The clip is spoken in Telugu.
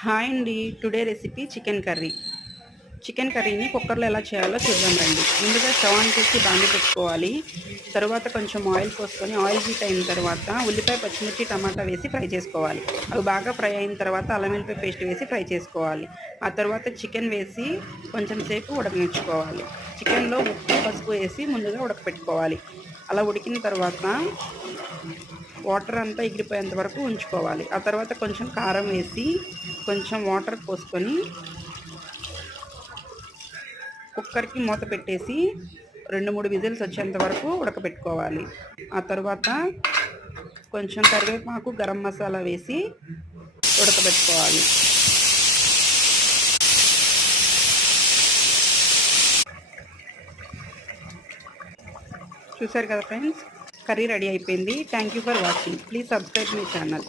హాయ్ అండి. Today recipe chicken curry. Chicken కర్రీని కుక్కర్లో ఎలా చేయాలో చూద్దాం రండి. ముందుగా స్టవ్ ఆన్ చేసి బాండి పెట్టుకోవాలి. తరువాత కొంచెం ఆయిల్ పోసుకొని ఆయిల్ హీట్ అయిన తర్వాత ఉల్లిపాయ, పచ్చిమిర్చి, టమాటా వేసి ఫ్రై చేసుకోవాలి. అవి బాగా ఫ్రై అయిన తర్వాత అల్లం వెల్లిపాయ పేస్ట్ వేసి ఫ్రై చేసుకోవాలి. ఆ తర్వాత చికెన్ వేసి కొంచెం సేపు ఉడకనించుకోవాలి. చికెన్లో ఉప్పు, పసుపు వేసి ముందుగా ఉడకపెట్టుకోవాలి. అలా ఉడికిన తర్వాత వాటర్ అంతా ఎగిరిపోయేంత వరకు ఉంచుకోవాలి. ఆ తర్వాత కొంచెం కారం వేసి కొంచెం వాటర్ పోసుకొని కుక్కర్కి మూత పెట్టేసి 2-3 విజిల్స్ వచ్చేంత వరకు ఉడకబెట్టుకోవాలి. ఆ తర్వాత కొంచెం కరివేపాకు, గరం మసాలా వేసి ఉడకబెట్టుకోవాలి. చూసారు కదా ఫ్రెండ్స్, కర్రీ రెడీ అయిపోయింది. Thank you for watching. Please subscribe my channel.